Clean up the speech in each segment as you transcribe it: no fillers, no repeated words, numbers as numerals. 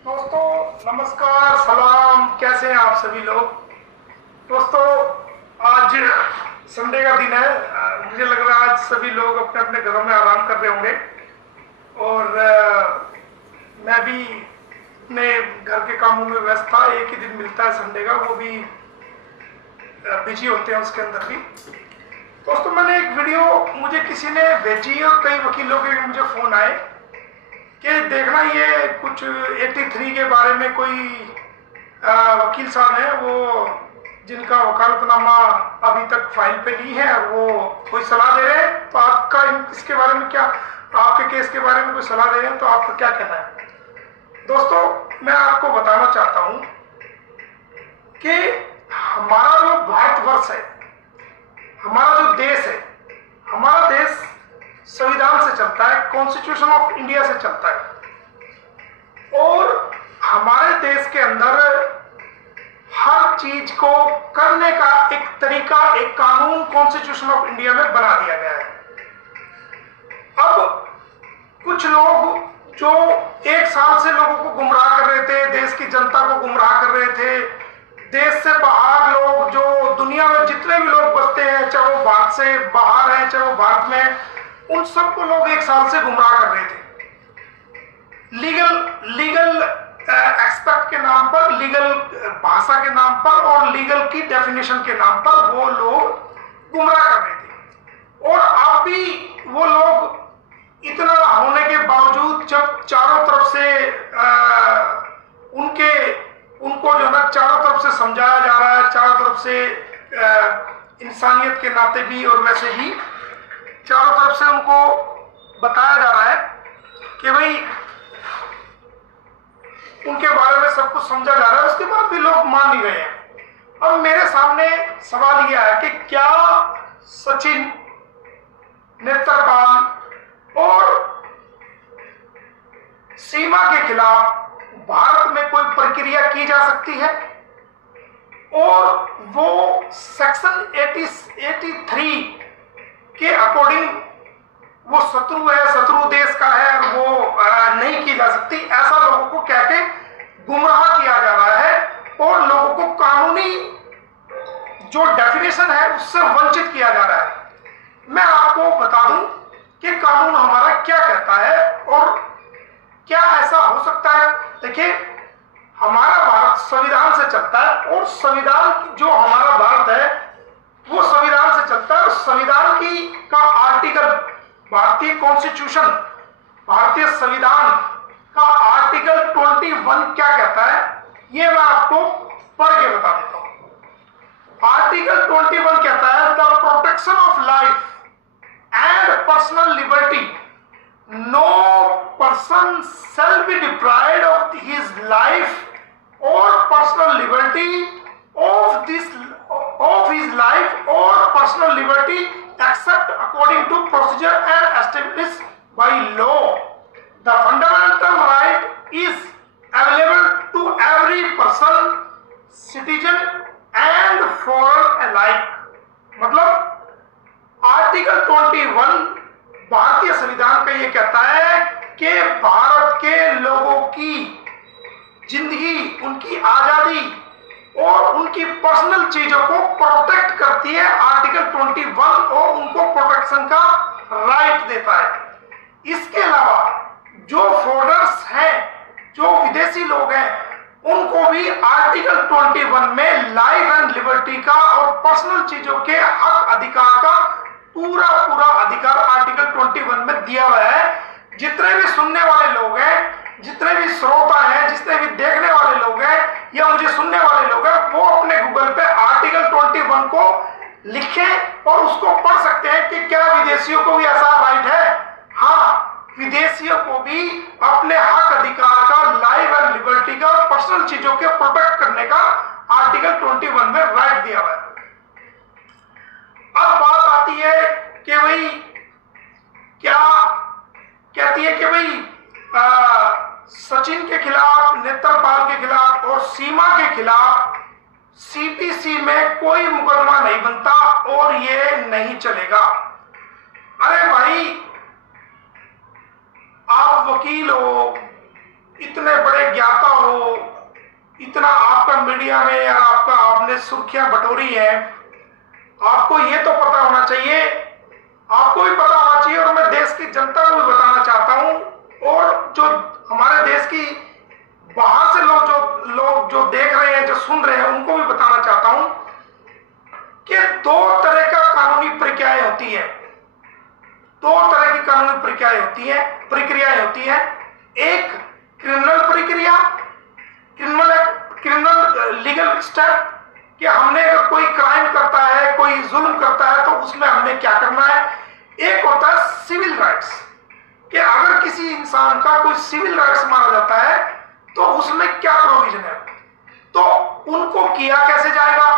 दोस्तों नमस्कार, सलाम। कैसे हैं आप सभी लोग? दोस्तों, आज संडे का दिन है। मुझे लग रहा है आज सभी लोग अपने अपने घरों में आराम कर रहे होंगे और मैं भी अपने घर के कामों में व्यस्त था। एक ही दिन मिलता है संडे का, वो भी बिजी होते हैं उसके अंदर भी। दोस्तों, मैंने एक वीडियो मुझे किसी ने भेजी और कई वकीलों के मुझे फोन आए कि देखना ये कुछ 83 के बारे में कोई वकील साहब हैं, वो जिनका वकालतनामा अभी तक फाइल पे नहीं है, और वो कोई सलाह दे रहे हैं। तो आपका इसके बारे में क्या, आपके केस के बारे में कोई सलाह दे रहे हैं तो आपका क्या कहना है? दोस्तों, मैं आपको बताना चाहता हूं कि हमारा जो भारतवर्ष है, हमारा जो देश है, हमारा देश संविधान से चलता है, कॉन्स्टिट्यूशन ऑफ इंडिया से चलता है। और हमारे देश के अंदर हर चीज को करने का एक तरीका, एक कानून कॉन्स्टिट्यूशन ऑफ इंडिया में बना दिया गया है। अब कुछ लोग जो एक साल से लोगों को गुमराह कर रहे थे, देश की जनता को गुमराह कर रहे थे, देश से बाहर लोग, जो दुनिया में जितने भी लोग बसते हैं, चाहे वो भारत से बाहर हैं चाहे वो भारत में, उन सबको लोग एक साल से गुमराह कर रहे थे। लीगल एक्सपेक्ट के नाम पर, लीगल भाषा के नाम पर और लीगल की डेफिनेशन के नाम पर वो लोग गुमराह कर रहे थे। और अब भी वो लोग इतना होने के बावजूद, जब चारों तरफ से उनको जो है चारों तरफ से समझाया जा रहा है, चारों तरफ से इंसानियत के नाते भी और वैसे भी चारों तरफ से उनको बताया जा रहा है कि भाई उनके बारे में सब कुछ समझा जा रहा है, उसके बाद भी लोग मान नहीं रहे हैं। अब मेरे सामने सवाल यह है कि क्या सचिन, नेत्रपाल और सीमा के खिलाफ भारत में कोई प्रक्रिया की जा सकती है? और वो सेक्शन 83 के अकॉर्डिंग वो शत्रु है, शत्रु देश का है, और वो नहीं की जा सकती, ऐसा लोगों को कह के गुमराह किया जा रहा है और लोगों को कानूनी जो डेफिनेशन है उससे वंचित किया जा रहा है। मैं आपको बता दूं कि कानून हमारा क्या कहता है और क्या ऐसा हो सकता है। देखिए, हमारा भारत संविधान से चलता है और संविधान जो हमारा भारत है वो संविधान से चलता है। संविधान की का आर्टिकल, भारतीय कॉन्स्टिट्यूशन, भारतीय संविधान का आर्टिकल 21 क्या कहता है, ये मैं आपको पढ़ के बता देता हूं। आर्टिकल 21 कहता है, the protection of life and personal liberty, no person shall be deprived of his life or personal liberty of his life or personal liberty except according to procedure and established by law. The fundamental right is available to every person, citizen and foreign alike. मतलब article 21 भारतीय संविधान का ये कहता है कि भारत के लोगों की जिंदगी, उनकी आजादी और उनकी पर्सनल चीजों को प्रोटेक्ट करती है आर्टिकल 21, और उनको प्रोटेक्शन का राइट देता है। इसके अलावा जो फॉरेनर्स हैं, जो विदेशी लोग हैं, उनको भी आर्टिकल 21 में लाइफ एंड लिबर्टी का और पर्सनल चीजों के हक अधिकार का पूरा अधिकार आर्टिकल 21 में दिया हुआ है। जितने भी सुनने वाले लोग हैं, जितने भी श्रोता हैं, जितने भी देखने वाले लोग हैं या मुझे सुनने वाले लोग हैं, वो अपने गूगल पे आर्टिकल 21 को लिखें और उसको पढ़ सकते हैं कि क्या विदेशियों को भी ऐसा राइट है। हाँ, विदेशियों को भी अपने हक अधिकार का, लाइफ एंड लिबर्टी का, पर्सनल चीजों के प्रोटेक्ट करने का आर्टिकल 21 में राइट दिया हुआ है। अब बात आती है कि भाई क्या कहती है कि भाई सचिन के खिलाफ, नेत्रपाल के खिलाफ और सीमा के खिलाफ सीपीसी में कोई मुकदमा नहीं बनता और ये नहीं चलेगा। अरे भाई, आप वकील हो, इतने इतने बड़े ज्ञाता हो, इतना आपका मीडिया में या आपने सुर्खियां बटोरी है, आपको ये तो पता होना चाहिए, आपको भी पता होना चाहिए, और मैं देश की जनता को भी बताना चाहता हूं, और जो हमारे देश की बाहर से लोग जो देख रहे हैं, जो सुन रहे हैं, उनको भी बताना चाहता हूं कि दो तरह का कानूनी प्रक्रियाएं होती है। दो तरह की कानूनी प्रक्रियाएं होती है। एक क्रिमिनल प्रक्रिया, क्रिमिनल लीगल स्टेप, कि हमने अगर कोई क्राइम करता है, कोई जुल्म करता है, तो उसमें हमने क्या करना है। एक होता है सिविल राइट्स, कि अगर किसी इंसान का कोई सिविल राइट्स मारा जाता है तो उसमें क्या प्रोविजन है, तो उनको किया कैसे जाएगा।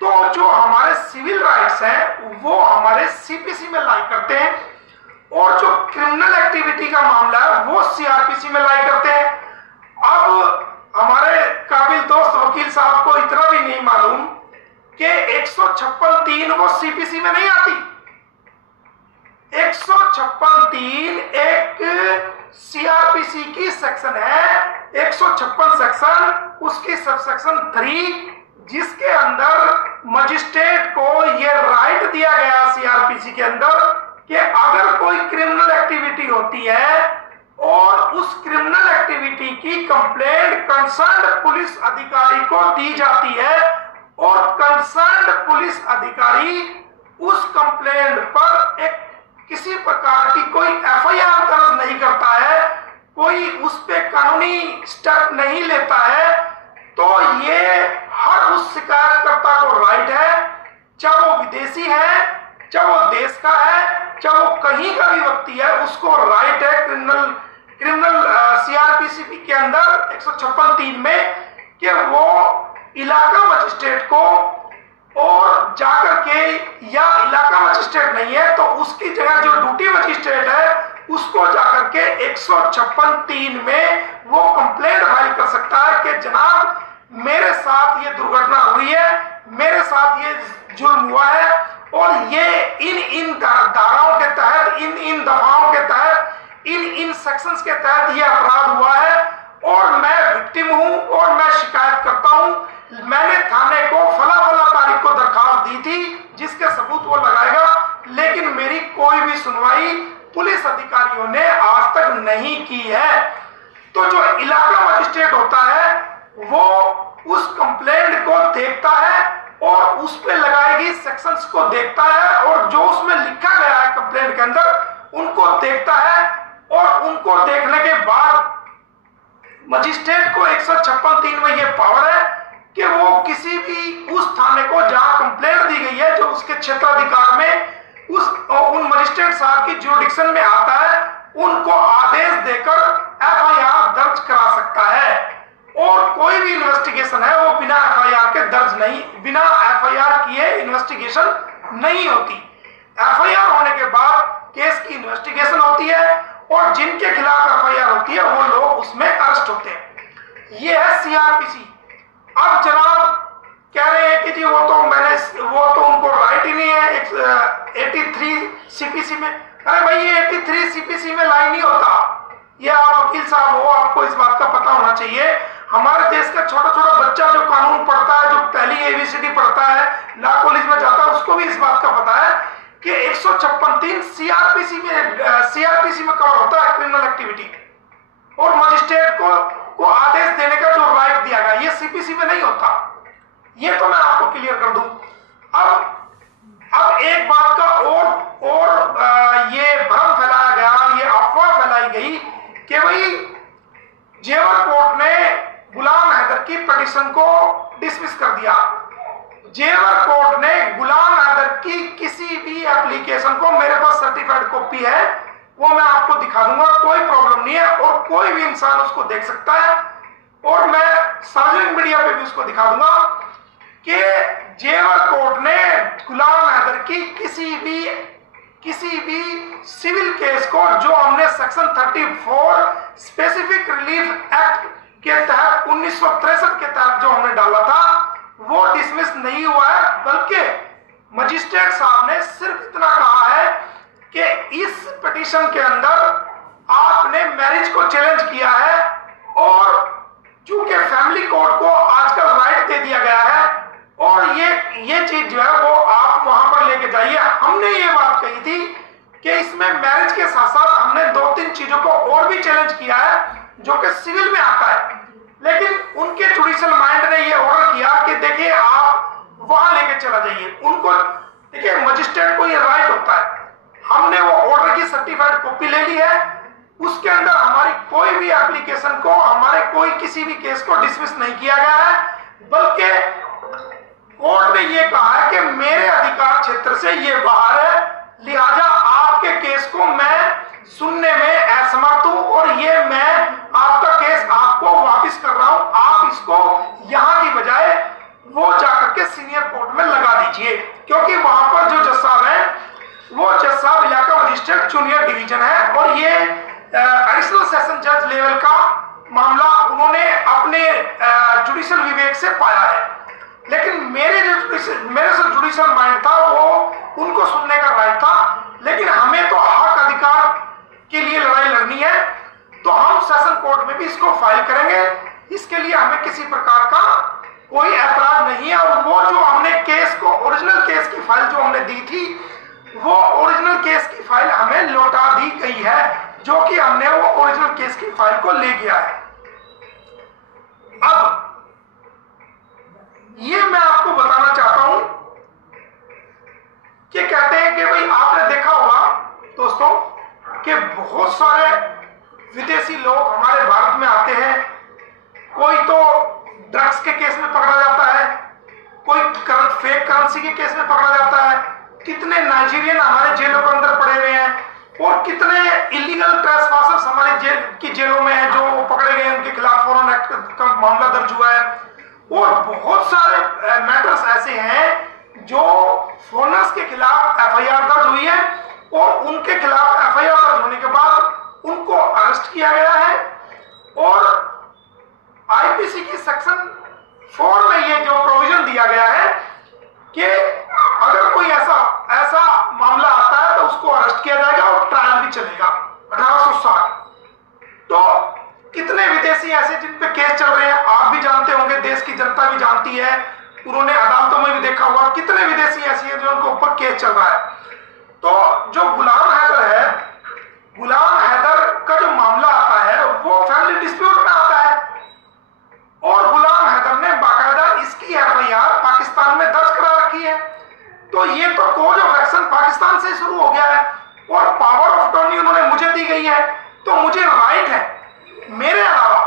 तो जो हमारे सिविल राइट्स हैं वो हमारे सीपीसी में लाई करते हैं, और जो क्रिमिनल एक्टिविटी का मामला है वो सीआरपीसी में लाई करते हैं। अब हमारे काबिल दोस्त वकील साहब को इतना भी नहीं मालूम कि 156(3) वो सीपीसी में नहीं आती। 156(3) एक सीआरपीसी की सेक्शन है, 156 सेक्शन, उसकी सबसेक्शन 3, जिसके अंदर मजिस्ट्रेट को यह राइट दिया गया सीआरपीसी के अंदर कि अगर कोई क्रिमिनल एक्टिविटी होती है और उस क्रिमिनल एक्टिविटी की कंप्लेंट कंसर्न्ड पुलिस अधिकारी को दी जाती है, और कंसर्न्ड पुलिस अधिकारी उस कंप्लेंट पर किसी प्रकार की कोई एफआईआर दर्ज नहीं करता है, कोई उस पे कानूनी स्टेप नहीं लेता है, तो ये हर उस शिकायतकर्ता को राइट है, चाहे वो विदेशी है, चाहे वो देश का है, चाहे वो कहीं का भी व्यक्ति है, उसको राइट है क्रिमिनल सीआरपीसी के अंदर 156(3) में कि वो इलाका मजिस्ट्रेट को, और जाकर के, या इलाका मजिस्ट्रेट नहीं है तो उसकी जगह जो ड्यूटी मजिस्ट्रेट है उसको जाकर के 156(3) में वो कंप्लेंट फाइल कर सकता है कि जनाब मेरे साथ ये दुर्घटना हुई है, मेरे साथ ये जुर्म हुआ है, और ये इन धाराओं के तहत, इन दफाओं के तहत, इन सेक्शंस के तहत ये अपराध हुआ है, और मैं विक्टिम हूं, और मैं शिकायत करता हूं, मैंने थाने को फला तारीख को दरखास्त दी थी, जिसके सबूत वो लगाएगा, लेकिन मेरी कोई भी सुनवाई पुलिस अधिकारियों ने आज तक नहीं की है। तो जो इलाका मजिस्ट्रेट होता है वो उस कंप्लेंट को देखता है और उस पे लगाएगी सेक्शंस को देखता है, और जो उसमें लिखा गया है कंप्लेंट के अंदर उनको देखता है, और उनको देखने के बाद मजिस्ट्रेट को 156(3) में यह पावर है कि वो किसी भी उस थाने को जहां कंप्लेंट दी गई है, जो उसके क्षेत्राधिकार में उन मजिस्ट्रेट साहब की ज्यूरिडिक्शन में आता है, उनको आदेश देकर एफआईआर दर्ज करा सकता है। और कोई भी इन्वेस्टिगेशन है वो बिना एफआईआर के बिना एफआईआर किए इन्वेस्टिगेशन नहीं होती। एफआईआर होने के बाद केस की इन्वेस्टिगेशन होती है, और जिनके खिलाफ एफआईआर होती है वो लोग उसमें अरेस्ट होते हैं। ये है सीआरपीसी। अब जनाब कह रहे हैं कि जी वो तो उनको राइट ही नहीं है 83 सीपीसी में। अरे भाई ये 83 सीपीसी में लाई नहीं होता। ये आप वकील साहब हो, आपको इस बात का पता होना चाहिए। हमारे देश का छोटा छोटा बच्चा जो कानून पढ़ता है, जो पहली एबीसीडी पढ़ता है, लॉ कॉलेज में जाता है, उसको भी इस बात का पता है कि 156(3) सीआरपीसी में कवर होता है क्रिमिनल एक्टिविटी, और मजिस्ट्रेट को आदेश देने का जो राइट दिया गया, ये सीपीसी में नहीं होता। ये तो मैं आपको क्लियर कर दूं। अब एक बात का और ये भ्रम फैलाया गया, ये अफवाह फैलाई गई कि भाई जेवर कोर्ट ने गुलाम हैदर की पिटीशन को डिसमिस कर दिया। जेवर कोर्ट ने गुलाम हैदर की किसी भी एप्लीकेशन को, मेरे पास सर्टिफाइड कॉपी है, वो मैं आपको दिखा दूंगा, कोई प्रॉब्लम नहीं है, और कोई भी इंसान उसको देख सकता है, और मैं सार्वजनिक मीडिया पे भी उसको दिखा दूंगा कि जेवर कोर्ट ने गुलाम हैदर की किसी भी सिविल केस को, जो हमने सेक्शन 34 स्पेसिफिक रिलीफ एक्ट के तहत 1963 के तहत जो हमने डाला था, वो डिसमिस नहीं हुआ है, बल्कि मजिस्ट्रेट साहब ने सिर्फ इतना कहा है कि इस पिटीशन के अंदर आपने मैरिज को चैलेंज किया है, और उसमें मैरिज के साथ साथ हमने 2-3 चीजों को और भी चैलेंज किया है जो कि सिविल में आता है, लेकिन उनके जुडिशियल माइंड ने ये ऑर्डर किया कि देखिए आप वहां लेके चला जाइए। उनको देखिए मजिस्ट्रेट को ये राइट होता है। हमने वो ऑर्डर की सर्टिफाइड कॉपी ले ली है, उसके अंदर हमारी कोई भी एप्लीकेशन को, हमारे कोई किसी भी केस को डिसमिस नहीं किया गया है, बल्कि कोर्ट ने ये कहा है कि मेरे अधिकार क्षेत्र से ये बाहर है, लिहाजा आपके केस को मैं सुनने में असमर्थ हूं और ये मैं आपका केस आपको वापस कर रहा हूं। आप इसको यहां की बजाय वो जाकर के सीनियर कोर्ट में लगा दीजिए, क्योंकि वहां पर जो जज साहब है वो जज साहब इलाका मजिस्ट्रेट जूनियर डिवीजन है और ये एडिशनल सेशन जज लेवल का मामला उन्होंने अपने जुडिशियल विवेक से पाया है। लेकिन मेरे जो जुडिशियल माइंड था वो उनको सुनने का राइट था, लेकिन हमें तो हक अधिकार के लिए लड़ाई लड़नी है, तो हम सेशन कोर्ट में भी इसको फाइल करेंगे। इसके लिए हमें किसी प्रकार का कोई ऐतराज नहीं है। और वो जो हमने केस को, ओरिजिनल केस की फाइल जो हमने दी थी, वो ओरिजिनल केस की फाइल हमें लौटा दी गई है, जो कि हमने वो ओरिजिनल केस की फाइल को ले गया है। अब ये मैं आपको बताना चाहता हूं कि कहते हैं कि भाई आपने देखा होगा दोस्तों कि बहुत सारे विदेशी लोग हमारे भारत में आते हैं। कोई तो ड्रग्स के केस में पकड़ा जाता है, कोई फेक करेंसी के केस में पकड़ा जाता है। कितने नाइजीरियन हमारे जेलों के अंदर पड़े हुए हैं और कितने इलीगल ट्रेसपासर्स हमारे जेलों में हैं जो पकड़े गए, उनके खिलाफ फॉरेन एक्ट का मामला दर्ज हुआ है। और बहुत सारे मैटर्स ऐसे हैं जो फॉरेनर्स के खिलाफ एफआईआर दर्ज हुई है और उनके खिलाफ एफआईआर दर्ज होने के बाद उनको अरेस्ट किया गया है। और आईपीसी की सेक्शन 4 में ये जो प्रोविजन दिया गया है कि अगर कोई ऐसा मामला आता है तो उसको अरेस्ट किया जाएगा और ट्रायल भी चलेगा 1860। तो कितने विदेशी ऐसे जिन पे केस चल रहे हैं, आप भी जानते होंगे, देश की जनता भी जानती है, उन्होंने अदालतों में भी देखा हुआ कितने विदेशी ऐसी हैं जो उनके ऊपर केस चल रहा है। तो जो गुलाम हैदर है, गुलाम हैदर का जो मामला आता है वो फैमिली डिस्प्यूट में आता है और गुलाम हैदर ने बाकायदा इसकी एफआईआर पाकिस्तान में दर्ज करा रखी है। तो ये तो कोज ऑफ एक्शन पाकिस्तान से शुरू हो गया है और पावर ऑफ अटॉर्नी उन्होंने मुझे दी गई है, तो मुझे राइट है, मेरे अलावा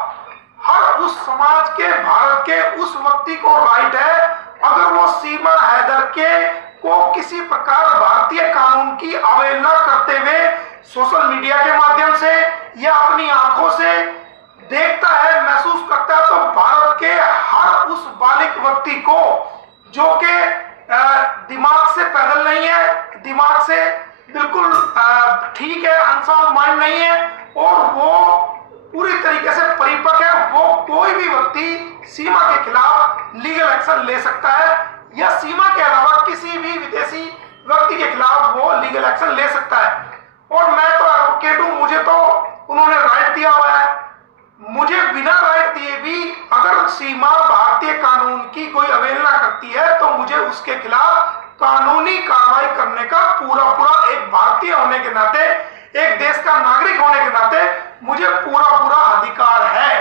हर उस समाज के, भारत के उस व्यक्ति को राइट है, अगर वो सीमा हैदर के को किसी प्रकार भारतीय कानून की अवहेलना करते हुए सोशल मीडिया के माध्यम से या अपनी आंखों से देखता है, महसूस करता है, तो भारत के हर उस बालिग व्यक्ति को जो कि दिमाग से पैदल नहीं है, दिमाग से बिल्कुल ठीक है, अनसाउंड माइंड नहीं है और वो पूरी तरीके से परिपक्व है, वो कोई भी व्यक्ति सीमा के खिलाफ लीगल एक्शन ले सकता है या सीमा के अलावा किसी भी विदेशी व्यक्ति के खिलाफ वो लीगल एक्शन ले सकता है। और मैं तो एडवोकेट हूं, मुझे तो उन्होंने राइट दिया हुआ है, मुझे बिना राइट दिए भी अगर सीमा भारतीय कानून की कोई अवहेलना करती है तो मुझे उसके खिलाफ कानूनी कार्रवाई करने का पूरा एक भारतीय होने के नाते, एक देश का नागरिक होने के नाते मुझे पूरा अधिकार है।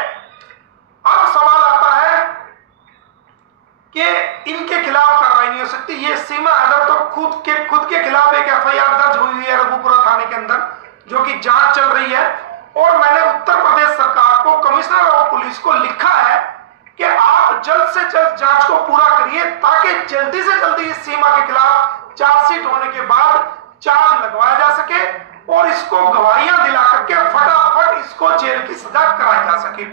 अब सवाल आता है कि इनके खिलाफ कार्रवाई नहीं हो सकती। ये सीमा हैदर तो खुद के खिलाफ एक एफआईआर दर्ज हुई है रघुपुरा थाने के अंदर, जो कि जांच चल रही है। और मैंने उत्तर प्रदेश सरकार को, कमिश्नर ऑफ पुलिस को लिखा है कि आप जल्द से जल्द जांच को पूरा करिए ताकि जल्दी से जल्दी इस सीमा के खिलाफ चार्जशीट होने के बाद चार्ज लगवाया जा सके और इसको गवाहियां दिला करके फटाफट इसको जेल की सजा कराई जा सके।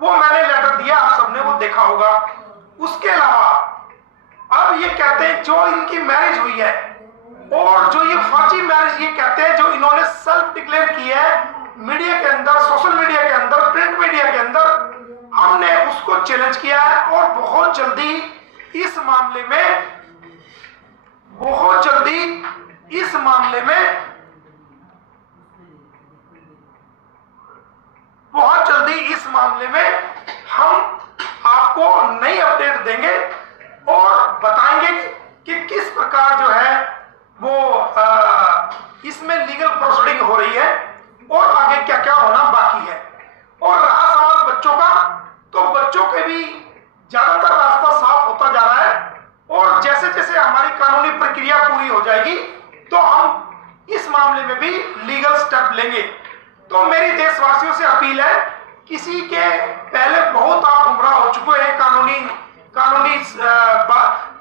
वो मैंने लेटर दिया, आप सबने वो देखा होगा। उसके अलावा अब ये कहते हैं जो इनकी मैरिज हुई है और जो ये फर्जी मैरिज ये कहते हैं जो इन्होंने सेल्फ डिक्लेयर की है मीडिया के अंदर, सोशल मीडिया के अंदर, प्रिंट मीडिया के अंदर, हमने उसको चैलेंज किया है और बहुत जल्दी इस मामले में हम आपको नई अपडेट देंगे और बताएंगे कि किस प्रकार जो है वो इसमें लीगल प्रोसीडिंग हो रही है और आगे क्या क्या होना बाकी है। और रहा सवाल बच्चों का, तो बच्चों के भी ज्यादातर रास्ता साफ होता जा रहा है और जैसे जैसे हमारी कानूनी प्रक्रिया पूरी हो जाएगी तो हम इस मामले में भी लीगल स्टेप लेंगे। तो मेरी देशवासियों से अपील है, किसी के पहले बहुत आप गुमराह हो चुके हैं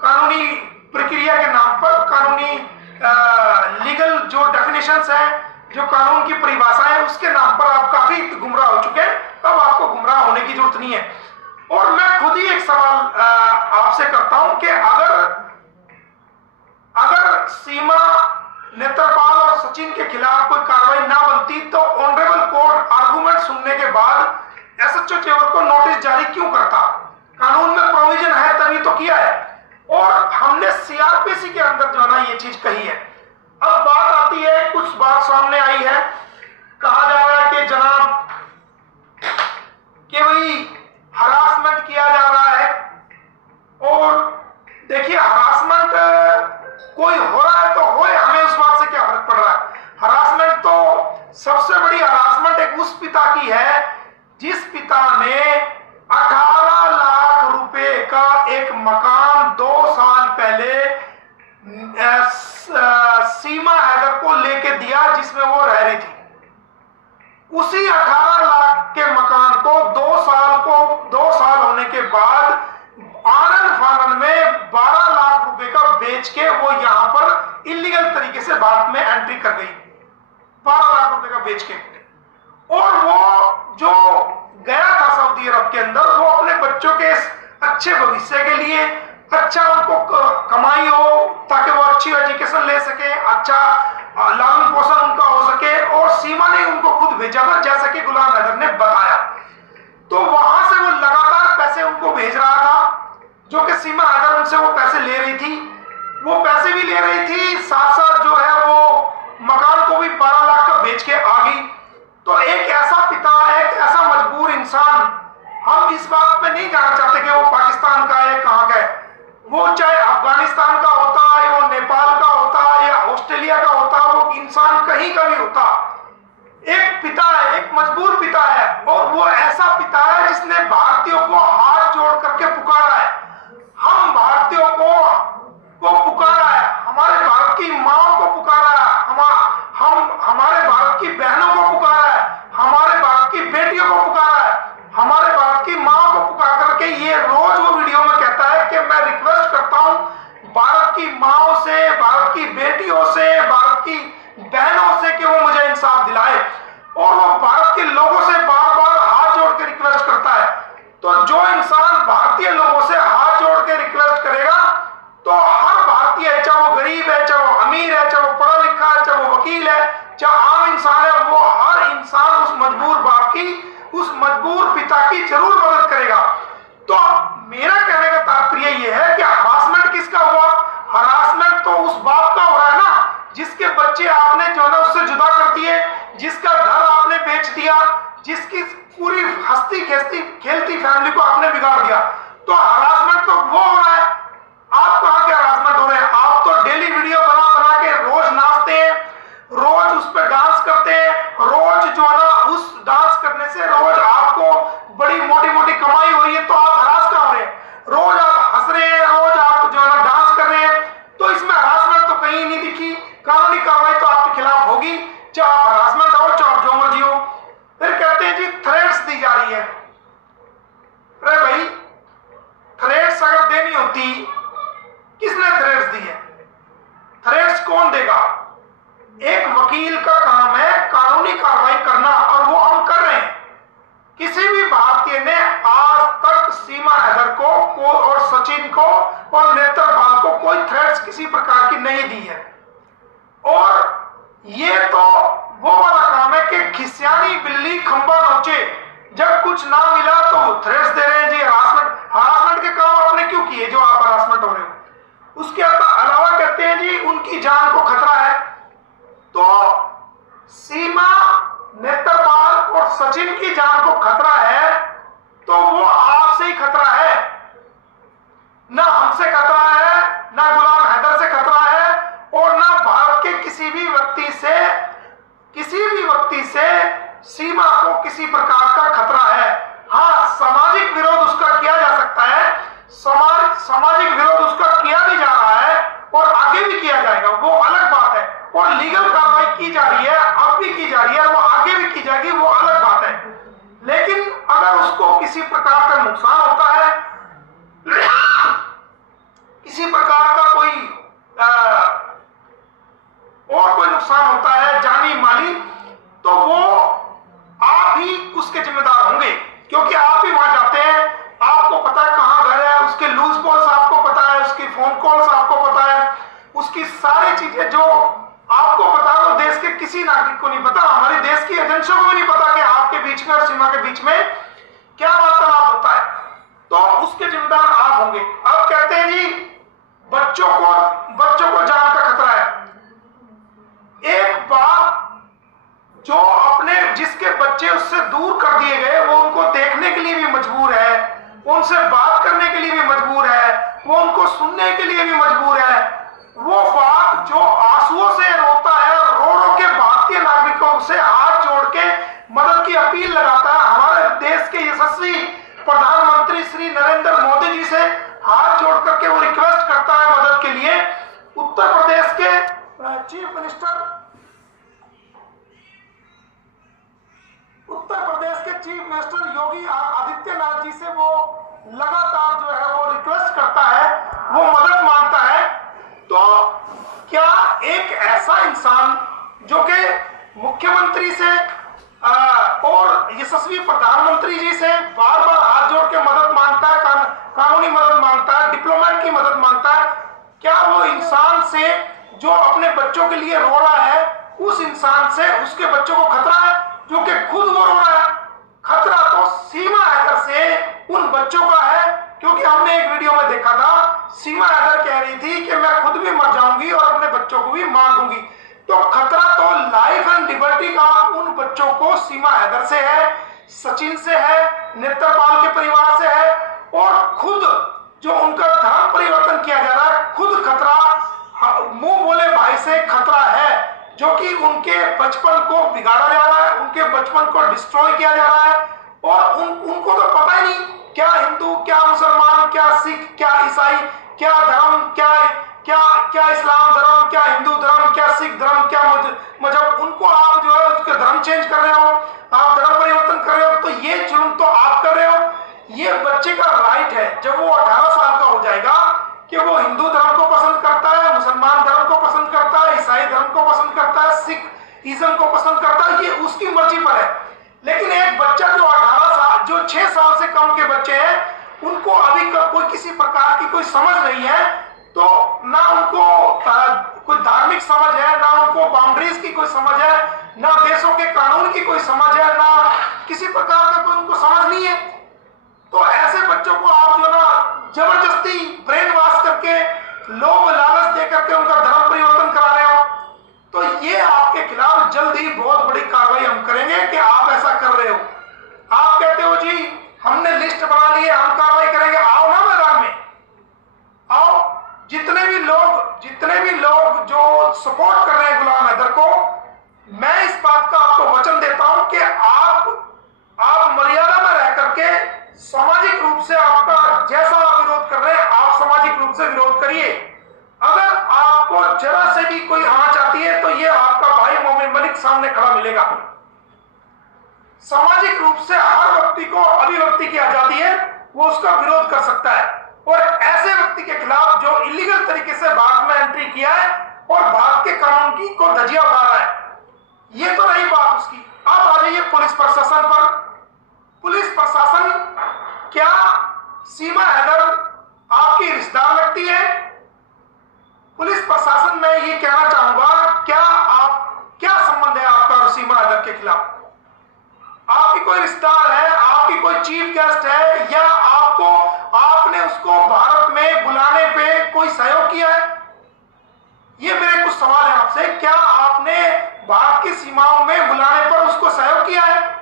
कानूनी प्रक्रिया के नाम पर, कानूनी लीगल जो डेफिनेशंस है, जो कानून की परिभाषा है, उसके नाम पर आप काफी गुमराह हो चुके हैं। अब आपको गुमराह होने की जरूरत नहीं है। और मैं खुद ही एक सवाल आपसे करता हूं कि अगर सीमा, नेत्रपाल और सचिन के खिलाफ कोई कार्रवाई ना बनती तो ऑनरेबल कोर्ट आर्गुमेंट सुनने के बाद एसएचओ चेवर को नोटिस जारी क्यों करता? कानून में प्रोविजन है तभी तो किया है और हमने सीआरपीसी के अंदर जो है ना ये चीज कही है। अब बात आती है, कुछ बात सामने आई है, कहा जा रहा है कि जनाब कि भाई हरासमेंट किया जा रहा है। और देखिए, हरासमेंट कोई हो रहा है तो होए, हमें उस बात से क्या फर्क पड़ रहा है। हरासमेंट तो सबसे बड़ी हरासमेंट एक उस पिता की है जिस पिता ने 18 लाख रुपए का एक मकान 2 साल पहले सीमा हैदर को लेके दिया जिसमें वो रह रही थी। उसी 18 लाख के मकान को 2 साल होने के बाद आनंद फानन में 12 लाख रुपए का बेच के वो यहां पर इलीगल तरीके से भारत में एंट्री कर गई, 12 लाख रुपए का बेच के। और वो जो गया था सऊदी अरब के अंदर, वो अपने बच्चों के अच्छे भविष्य के लिए, अच्छा उनको कमाई हो ताकि वो अच्छी एजुकेशन ले सके, अच्छा लालन पोषण उनका हो सके। और सीमा ने उनको खुद भेजा था, जैसा कि गुलाम हैदर ने बताया। तो वहां से वो लगातार पैसे उनको भेज रहा था, जो कि सीमा हैदर उनसे वो पैसे ले रही थी। वो पैसे भी ले रही थी, साथ साथ जो है वो मकान को भी 12 लाख का बेच के आ गई। तो एक ऐसा पिता, एक ऐसा मजबूर इंसान, हम इस बात पे नहीं जानना चाहते कि वो पाकिस्तान का है, कहां का है। वो चाहे अफगानिस्तान का होता, या वो नेपाल का होता, या ऑस्ट्रेलिया का होता, वो इंसान कहीं का भी होता, एक पिता है, एक मजबूर पिता है। और वो ऐसा पिता है जिसने भारतीयों को हाथ जोड़ करके पुकारा है। हम भारतीयों को पुकारा है, हमारे भारत की माओ को पुकारा है, हमारे भारत की बहनों को पुकारा है, हमारे भारत की बेटियों को पुकारा है, हमारे भारत की माओ को पुकार करके ये रोज वो वीडियो में कहता है कि मैं रिक्वेस्ट करता हूं भारत की माओ से, भारत की बेटियों से, भारत की बहनों से कि वो मुझे इंसाफ दिलाए। और वो भारत के लोगों से बार बार हाथ जोड़ के रिक्वेस्ट करता है। तो जो इंसान भारतीय लोगों से हाथ जोड़ के रिक्वेस्ट करेगा, तो हर भारतीय, चाहे वो गरीब है, चाहे वो अमीर है, चाहे वो पढ़ा लिखा है, चाहे वो वकील है, चाहे आम इंसान है, वो हर इंसान उस मजबूर बाप की, उस मजबूर पिता की जरूर मदद करेगा। तो मेरा कहने का तात्पर्य यह है कि हरासमेंट किसका हुआ? हरासमेंट तो उस बाप का हो रहा है ना, जिसके बच्चे आपने जो है उससे जुदा कर दिए, जिसका घर आपने बेच दिया, जिसकी पूरी हंसती खेलती फैमिली को आपने बिगाड़ दिया। तो हरासमेंट तो वो हो रहा है। आप कहां के हरासमेंट हो रहे हैं? आप तो डेली वीडियो बना बना के रोज नाचते हैं, रोज उस पर डांस करते हैं, रोज जो है ना उस डांस करने से रोज आपको बड़ी मोटी मोटी कमाई हो रही है। तो आप हरास कहां हो रहे हैं? रोज आप हंस रहे हैं, रोज आप जो है ना डांस कर रहे हैं। तो इसमें हरासमेंट तो कहीं नहीं दिखी। कानूनी कार्रवाई तो आपके खिलाफ होगी, चाहे आप हरासमेंट हो, चाहे आप जो मर्जी हो। फिर कहते हैं जी थ्रेट्स दी जा रही है। अरे भाई, थ्रेट्स अगर देनी होती, किसने थ्रेट्स दी है? थ्रेट्स कौन देगा? एक वकील का काम है कानूनी कार्रवाई करना, और वो हम कर रहे हैं। किसी भी भारतीय ने आज तक सीमा हैदर को और सचिन को और नेत्रपाल को कोई थ्रेट्स किसी प्रकार की नहीं दी है। और ये तो वो वाला काम है कि खिसियानी बिल्ली खंबा नोचे, जब कुछ ना मिला तो थ्रेट्स दे रहे हैं जी। हरासमेंट के काम आपने क्यों किए जो आप हरासमेंट हो रहे हो? उसके अलावा कहते हैं जी उनकी जान को खतरा है। तो सीमा, नेत्रपाल और सचिन की जान को खतरा है, तो वो आपसे ही खतरा है, ना हमसे खतरा है, ना गुलाम हैदर से खतरा है, और ना भारत के किसी भी व्यक्ति से उसको किसी प्रकार का नुकसान होता है, किसी प्रकार का और कोई नुकसान होता है जानी माली, तो वो आप ही उसके जिम्मेदार होंगे, क्योंकि आप ही वहां जाते हैं, आपको पता है कहां घर है, उसके लूज कॉल्स आपको पता है, उसकी फोन कॉल्स आपको पता है, उसकी सारी चीजें जो आपको पता है वो देश के किसी नागरिक को नहीं पता, हमारे देश की एजेंसियों को भी नहीं पता कि आपके बीच में और सीमा के बीच में क्या वार्तालाप होता है। तो उसके जिम्मेदार आप होंगे। अब कहते हैं जी बच्चों को जान का खतरा है। एक बाप जो जिसके बच्चे उससे दूर कर दिए गए, वो उनको देखने के लिए भी मजबूर है, उनसे बात करने के लिए भी मजबूर है, वो उनको सुनने के लिए भी मजबूर है। वो बाप जो आंसुओं से रोता है, रो रो के भारतीय नागरिकों से हाथ जोड़ के मदद की अपील लगाता है, हमारे देश के यशस्वी प्रधानमंत्री श्री नरेंद्र मोदी जी से हाथ जोड़ करके वो रिक्वेस्ट करता है मदद के लिए। उत्तर प्रदेश के चीफ मिनिस्टर योगी आदित्यनाथ जी से वो लगातार जो है वो रिक्वेस्ट करता है, वो मदद मांगता है। तो क्या एक ऐसा इंसान जो कि मुख्यमंत्री से और यशस्वी प्रधानमंत्री जी से बार बार हाथ जोड़ के मदद मांगता है, कानूनी मदद मांगता है, डिप्लोमेट की मदद मांगता है, क्या वो इंसान से जो अपने बच्चों के लिए रो रहा है, उस इंसान से उसके बच्चों को खतरा है जो कि खुद वो रो रहा है? खतरा तो सीमा हैदर से उन बच्चों का है, क्योंकि हमने एक वीडियो में देखा था, सीमा हैदर कह रही थी कि मैं खुद भी मर जाऊंगी और अपने बच्चों को भी मार दूंगी। तो खतरा तो लाइफ एंड लिबर्टी का उन बच्चों को सीमा हैदर से है, सचिन से है, नेत्रपाल के परिवार से है, और खुद जो उनका धर्म परिवर्तन किया जा रहा है, खुद खतरा मुंह बोले भाई से खतरा है, जो कि उनके बचपन को बिगाड़ा जा रहा है, उनके बचपन को डिस्ट्रॉय किया जा रहा है। और उनको तो पता ही नहीं क्या हिंदू, क्या मुसलमान, क्या सिख, क्या ईसाई, क्या धर्म, क्या इस्लाम धर्म, क्या हिंदू धर्म, क्या सिख धर्म, क्या मजहब। उनको आप जो है उसके धर्म चेंज कर रहे हो, आप धर्म परिवर्तन कर रहे हो, तो ये जुल्म तो आप कर रहे हो। ये बच्चे का राइट है जब वो 18 साल का हो जाएगा कि वो हिंदू धर्म को पसंद करता है, मुसलमान धर्म को पसंद करता है, ईसाई धर्म को पसंद करता है, सिख इज्म को पसंद करता है, ये उसकी मर्जी पर है। लेकिन एक बच्चा जो 18 साल, जो 6 साल से कम के बच्चे हैं, उनको अभी कोई किसी प्रकार की कोई समझ नहीं है, तो ना उनको कोई धार्मिक समझ है, ना उनको बाउंड्रीज की कोई समझ है, ना देशों के कानून की कोई समझ है, ना किसी प्रकार का कोई उनको समझ नहीं है। तो ऐसे बच्चों को आप जो ना जबरदस्ती ब्रेन वॉश करके, लोभ लालच दे करके उनका धर्म परिवर्तन करा रहे हो, तो ये आपके खिलाफ जल्द ही बहुत बड़ी कार्रवाई हम करेंगे कि आप ऐसा कर रहे हो। आप कहते हो जी हमने लिस्ट बना ली है, हम कार्रवाई करेंगे, आओ ना मैदान में आओ। जितने भी लोग जो सपोर्ट कर रहे हैं गुलाम हैदर को, मैं इस बात का आपको वचन देता हूं कि आप मर्यादा में रह करके सामाजिक रूप से आपका जैसा आप विरोध कर रहे हैं, आप सामाजिक रूप से विरोध करिए। अगर आपको जरा से भी कोई आंच आती है तो ये आपका भाई मोमिन मलिक सामने खड़ा मिलेगा। सामाजिक रूप से हर व्यक्ति को अभिव्यक्ति की आजादी है, वो उसका विरोध कर सकता है, और ऐसे व्यक्ति के खिलाफ जो इलीगल तरीके से भारत में एंट्री किया है और भारत के कानून की को धजिया उड़ा रहा है, ये तो रही बात उसकी। अब आ जाइए पुलिस प्रशासन पर। पुलिस प्रशासन, क्या सीमा हैदर आपकी रिश्तेदार लगती है? पुलिस प्रशासन में ये कहना चाहूंगा, क्या संबंध है आपका और सीमा हैदर के खिलाफ? आपकी कोई रिश्तेदार है, आपकी कोई चीफ गेस्ट है, या आपने उसको भारत में बुलाने पे कोई सहयोग किया है? ये मेरे कुछ सवाल है आपसे। क्या आपने भारत की सीमाओं में बुलाने पर उसको सहयोग किया है?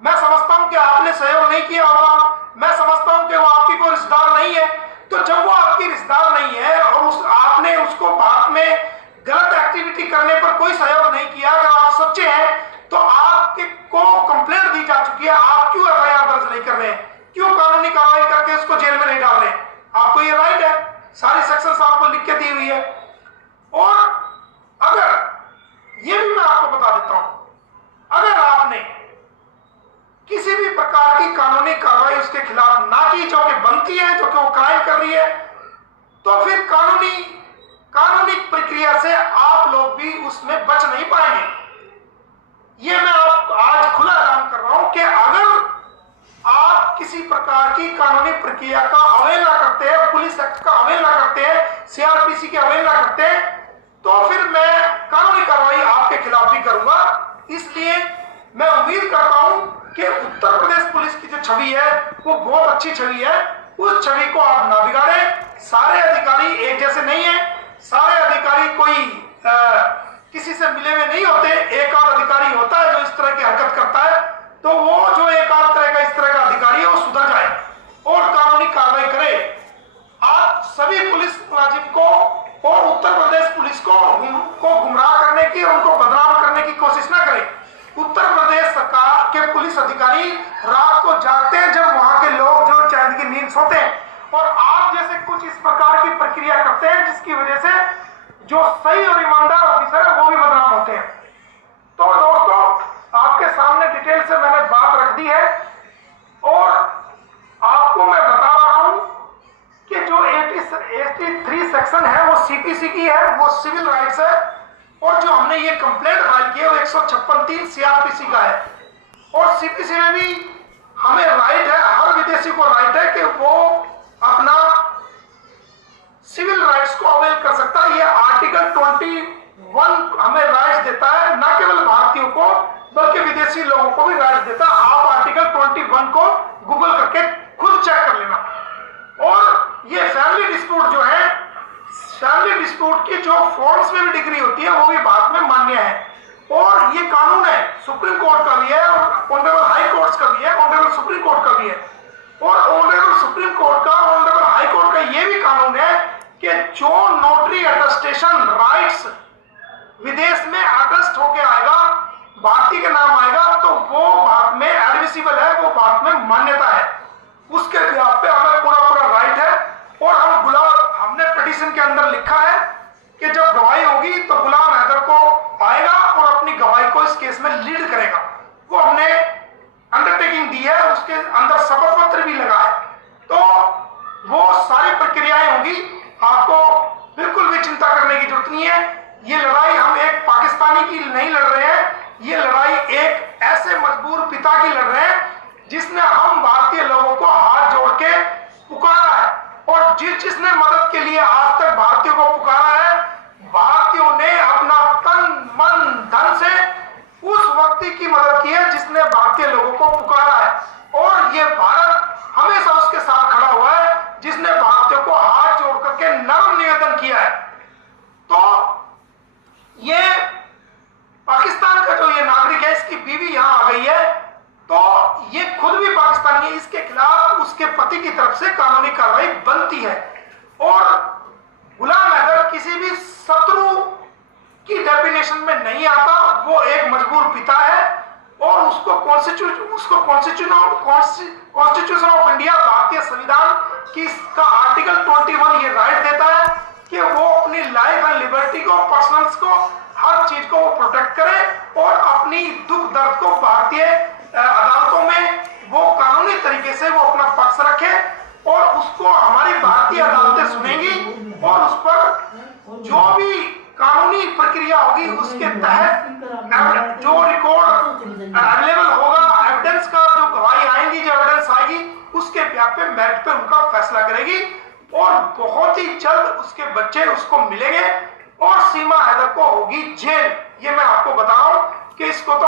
मैं समझता हूं कि आपने सहयोग नहीं किया होगा, मैं समझता हूं कि वो आपकी कोई रिश्तेदार नहीं है। तो जब वो आपकी रिश्तेदार नहीं है और आपने उसको भारत में गलत एक्टिविटी करने पर कोई सहयोग नहीं किया, अगर आप सच्चे हैं तो आपके को कंप्लेंट दी जा चुकी है, आप क्यों एफआईआर दर्ज नहीं कर रहे हैं? क्यों कानूनी कार्रवाई करके उसको जेल में नहीं डाल रहे? आपको ये राइट है, सारी सेक्शंस आपको लिख के दी हुई है। और अगर ये भी मैं आपको बता देता हूं, अगर आपने किसी भी प्रकार की कानूनी कार्रवाई उसके खिलाफ ना की जो कि बनती है, जो कि वो क्राइम कर रही है, तो फिर कानूनी प्रक्रिया से आप लोग भी उसमें बच नहीं पाएंगे। ये मैं आप आज खुला ऐलान कर रहा हूं कि अगर आप किसी प्रकार की कानूनी प्रक्रिया का अवहेलना करते हैं, पुलिस एक्ट का अवहेलना करते हैं, सीआरपीसी की अवहेलना करते हैं, तो फिर मैं कानूनी कार्रवाई आपके खिलाफ भी करूंगा। इसलिए मैं उम्मीद करता हूं कि उत्तर प्रदेश पुलिस की जो छवि है वो बहुत अच्छी छवि है, उस छवि को आप ना बिगाड़ें। सारे अधिकारी एक जैसे नहीं है, सारे अधिकारी कोई किसी से मिले हुए नहीं होते। एक आध अधिकारी होता है जो इस तरह की हरकत करता है, तो वो जो एक आध तरह का इस तरह का अधिकारी है वो सुधर जाए और कानूनी कार्रवाई करे। आप सभी पुलिस मुलाजिम को और उत्तर प्रदेश पुलिस को गुमराह करने की, उनको बदनाम करने की कोशिश ना करें। उत्तर प्रदेश सरकार के पुलिस अधिकारी रात को जागते हैं जब वहां के लोग जो चैन की नींद सोते हैं, और आप जैसे कुछ इस प्रकार की प्रक्रिया करते हैं जिसकी वजह से जो सही और ईमानदार ऑफिसर है वो भी बदनाम होते हैं। तो दोस्तों, आपके सामने डिटेल से मैंने बात रख दी है और आपको मैं बता रहा हूं कि जो 83 सेक्शन है वो सीपीसी की है, वो सिविल राइट्स है, और जो हमने ये कंप्लेंट फाइल की है वो 156(3) सीआरपीसी का है। और सीपीसी में भी हमें राइट है, हर विदेशी को राइट है कि वो अपना सिविल राइट्स को अवेल कर सकता है। ये आर्टिकल 21 हमें राइट्स देता है, न केवल भारतीयों को बल्कि विदेशी लोगों को भी राइट्स देता है। आप आर्टिकल 21 को गूगल करके खुद चेक कर लेना। और ये फैमिली डिस्प्यूट जो है, फैमिली डिस्प्यूट की जो फॉर्म्स में भी डिग्री होती है वो भी भारत में मान्य है, और ये कानून है, सुप्रीम कोर्ट का भी है और ऑनरेबल हाई कोर्ट का भी है, ऑनरेबल सुप्रीम कोर्ट का भी है। और ऑनरेबल सुप्रीम कोर्ट का, ऑनरेबल हाई कोर्ट का ये भी कानून है कि जो नोटरी अटेस्टेशन राइट्स विदेश में अटेस्ट होके आएगा, भारतीय के नाम आएगा, तो वो भारत में एडमिसिबल है, वो भारत में मान्यता है। उसके बिहाफ पे हमें पूरा राइट है। और हमने पिटीशन के अंदर लिखा है कि जब गवाही होगी तो गुलाम हैदर को आएगा और अपनी गवाही को इस केस में लीड करेगा। वो हमने अंडरटेकिंग दी है, उसके अंदर शपथ पत्र भी लगा है। तो वो सारी प्रक्रियाएं होंगी, आपको बिल्कुल भी चिंता करने की जरूरत नहीं है। ये लड़ाई हम एक पाकिस्तानी की नहीं लड़ रहे हैं, ये लड़ाई एक ऐसे मजबूर पिता की लड़ रहे हैं जिसने हम भारतीय लोगों को हाथ जोड़ के पुकारा है, और जिसने मदद के लिए आज तक भारतीयों को पुकारा है, भारतीयों ने अपना तन मन धन से उस व्यक्ति की मदद की है जिसने भारतीय लोगों को पुकारा है। और ये भारत हमेशा उसके साथ खड़ा हुआ है जिसने भारतीयों को हाथ जोड़ करके नम्र निवेदन किया है। तो ये पाकिस्तान का जो ये नागरिक है, इसकी बीवी यहां आ गई है, तो ये खुद भी पाकिस्तानी है, इसके खिलाफ उसके पति की तरफ से कानूनी कार्रवाई बनती है। और गुलाम हैदर किसी भी शत्रु की डेफिनेशन में नहीं आता, वो एक मजबूर पिता है, और उसको कॉन्स्टिट्यूशन ऑफ इंडिया, भारतीय संविधान की का आर्टिकल 21 ये राइट देता है कि वो अपनी लाइफ एंड लिबर्टी को, पर्सनल्स को, हर चीज को वो प्रोटेक्ट करे और अपनी दुख दर्द को भारतीय अदालतों में वो कानूनी तरीके से वो अपना पक्ष रखे, और उसको हमारी भारतीय अदालतें सुनेंगी, और उस पर जो भी कानूनी प्रक्रिया होगी उसके तहत जो रिकॉर्ड अवेलेबल होगा, एविडेंस का जो गवाही आएंगी, जो एविडेंस आएगी, उसके ब्याह पे मेरिट पे उनका फैसला करेगी, और बहुत ही जल्द उसके बच्चे उसको मिलेंगे, और सीमा हैदर को होगी जेल। ये मैं आपको बता रहा हूं कि इसको तो